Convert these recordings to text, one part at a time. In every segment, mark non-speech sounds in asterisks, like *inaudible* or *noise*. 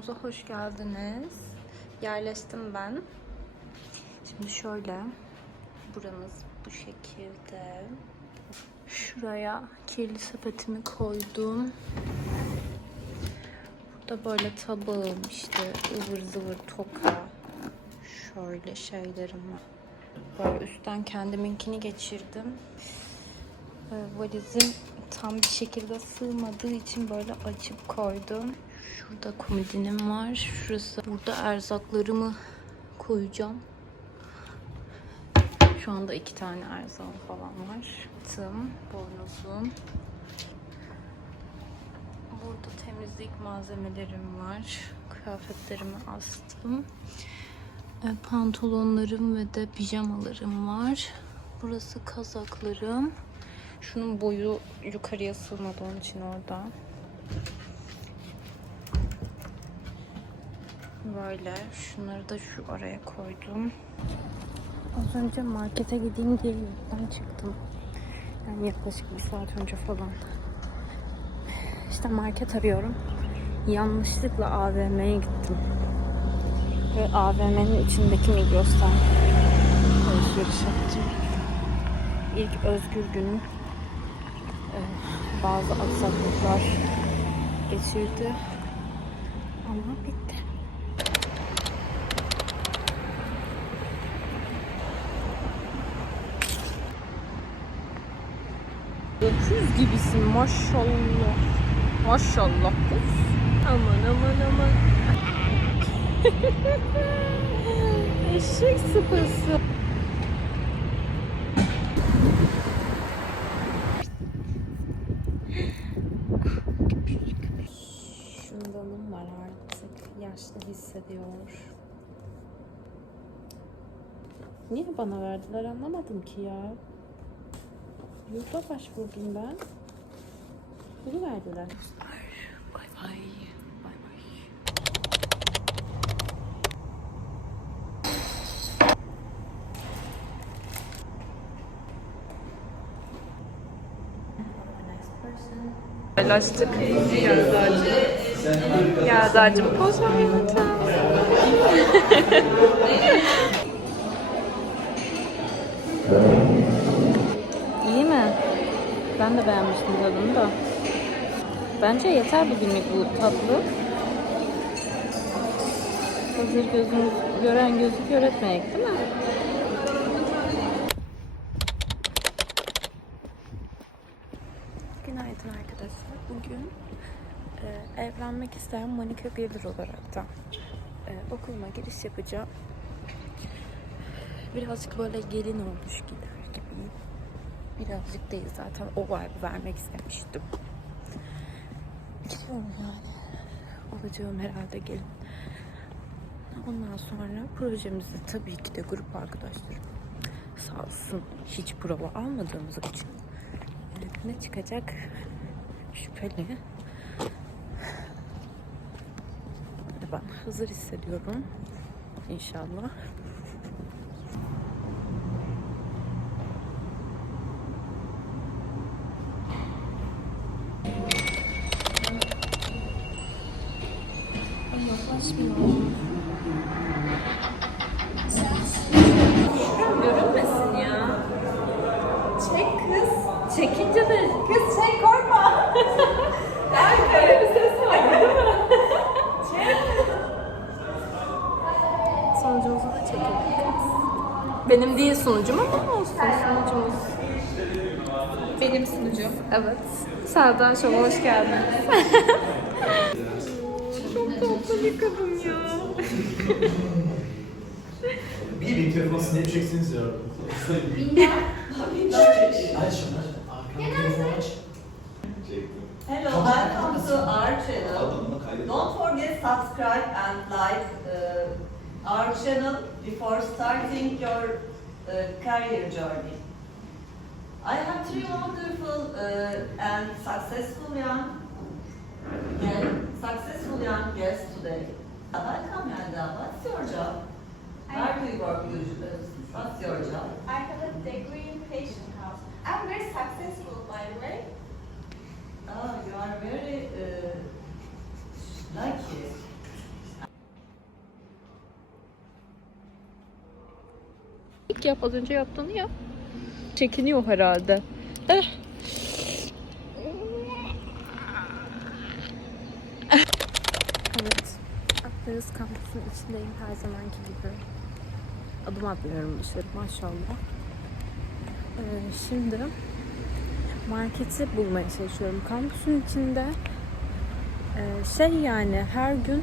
Salonumuza hoş geldiniz. Yerleştim ben. Şimdi şöyle. Buramız bu şekilde. Şuraya kirli sepetimi koydum. Burada böyle tabağım işte ıvır zıvır toka. Şöyle şeylerim var. Böyle üstten kendiminkini geçirdim. Ee, Valizim tam bir şekilde sığmadığı için böyle açıp koydum. Şurada komodinim var. Şurası. Burada erzaklarımı koyacağım. Şu anda iki tane erzağım falan var. Tım, bornozum. Burada temizlik malzemelerim var. Kıyafetlerimi astım. E, Pantolonlarım ve de pijamalarım var. Burası kazaklarım. Şunun boyu yukarıya sığmadı için orada. Böyle. Şunları da şu araya koydum. Az önce markete gideyim diye yurttan çıktım. Yani yaklaşık bir saat önce falan. İşte market arıyorum. Yanlışlıkla AVM'ye gittim. Ve AVM'nin içindeki Migros'tan alışveriş yaptım. İlk özgür günüm e, bazı aksaklıklar geçirdi. Ama bitti. Öküz gibisin maşallah. Maşallah kız. Aman aman aman. *laughs* Eşek sıpası. Şundanım var artık. Yaşlı hissediyor. Niye bana verdiler anlamadım ki ya. Yurda başvurdum ben. Bunu verdiler. Bay bay. Bay bay. Paylaştık. Yazarcığım poz ver lütfen. Ben de beğenmiştim tadını da. Bence yeter bugünlük bu tatlı. Hazır gözümüz gören gözü kör etmeyek değil mi? Günaydın arkadaşlar. Bugün e, evlenmek isteyen Monika Gelir olarak da e, okuluma giriş yapacağım. Birazcık böyle gelin olmuş gider. Birazcık değil zaten o vibe vermek istemiştim. Gidiyorum yani. Olacağım herhalde gelin. Ondan sonra projemizde tabii ki de grup arkadaşlarım sağ olsun hiç prova almadığımız için ne çıkacak şüpheli. Ben hazır hissediyorum. İnşallah. Görünmesin ya. Çek kız. De Kız çek korkma. *laughs* yani böyle bir ses var değil mi? Çek. Sonucumuzu da çekelim. Benim değil sunucum ama olsun sunucumuz. Benim sunucum. Evet. Sağdan şova hoş geldiniz. *laughs* Çok tatlı bir kadın ya. Bir link telefonunu ne çeksiniz ya? Aç şunu Hello, welcome to our channel. Don't forget subscribe and like uh, our channel before starting your uh, career journey. I have three wonderful uh, and successful young, yeah, successful young guests today. Welcome, Yelda. What's your job? Where do you work usually? What's your job? I have a degree in patient. I'm very successful, by the way. Ah, you are very uh, lucky. İlk yap az önce yaptığını yap. Çekiniyor herhalde. Eh. Evet. Akdeniz kampüsünün içindeyim her zamanki gibi. Adım atmıyorum dışarı maşallah. Ee, şimdi marketi bulmaya çalışıyorum. Kampüsün içinde ee, şey yani her gün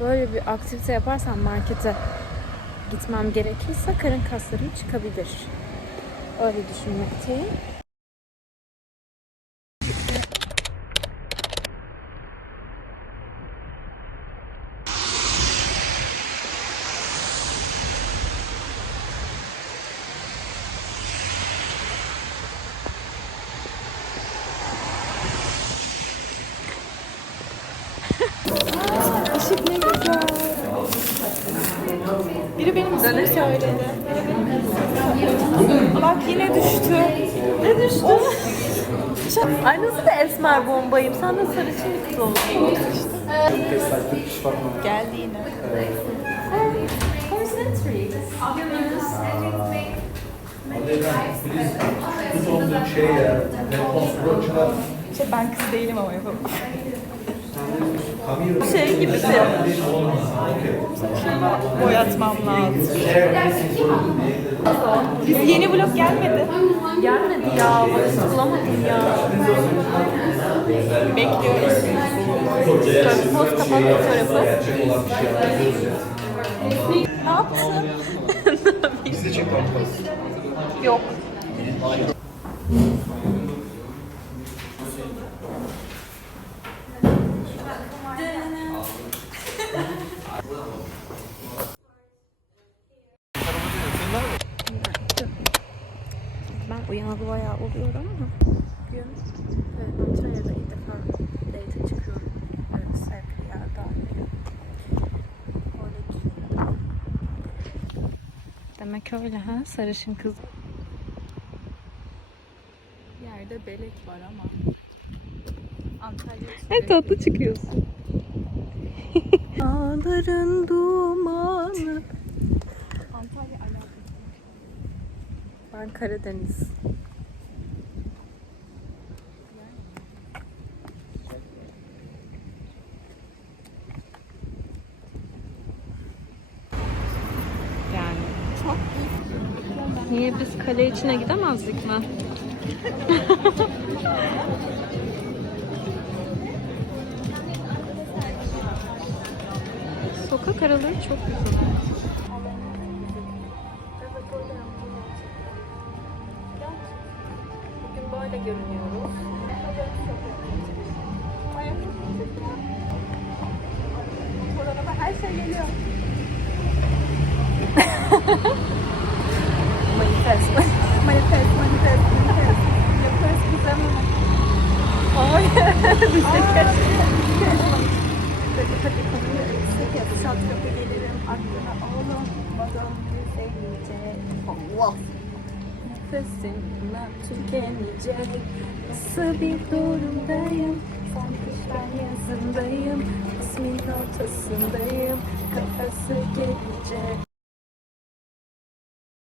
böyle bir aktivite yaparsam markete gitmem gerekirse karın kaslarım çıkabilir. Öyle düşünmekteyim. Biri benim ismimi söyledi. Bak yine düştü. Ne düştü? Ay nasıl da esmer bombayım. Sen de sarışın bir kız olsun. Geldi yine. Kız olduğun şey ya. Telefon broçlar. Şey ben kız değilim ama yapamam. Şey gibisin. Boyatmam lazım. Biz yeni vlog gelmedi. Gelmedi ya. Vakit bulamadım ya. Bekliyoruz. Post kapat fotoğrafı. Ne yaptın? *laughs* Biz de çekmemiz Yok. Ben uyanalı bayağı oluyor ama bugün e, Antalya'da ilk defa date çıkıyorum. Evet, sevgili yerde Öyle giyindim. Demek öyle ha sarışın kız. Yerde belek var ama. Antalya Ne tatlı çıkıyorsun. Dağların dumanı. Antalya alakalı. Ben Karadeniz. Yani. Niye biz kale içine gidemezdik mi? *laughs* Sokak araları çok güzel. Bugün böyle görünüyoruz. Burada her şey geliyor. *laughs* Manifest. Manifest, manifest, manifest. Yaparız biz hemen. Ay, *laughs* biz de Hadi hadi konuyu eksik yap. Şat kapı gelirim. Aklına oğlum. Bakalım güzelce. Allah. Nefesimle tükenecek Nasıl bir durumdayım Sen kış ben yazındayım İsmin ortasındayım Kafası gelecek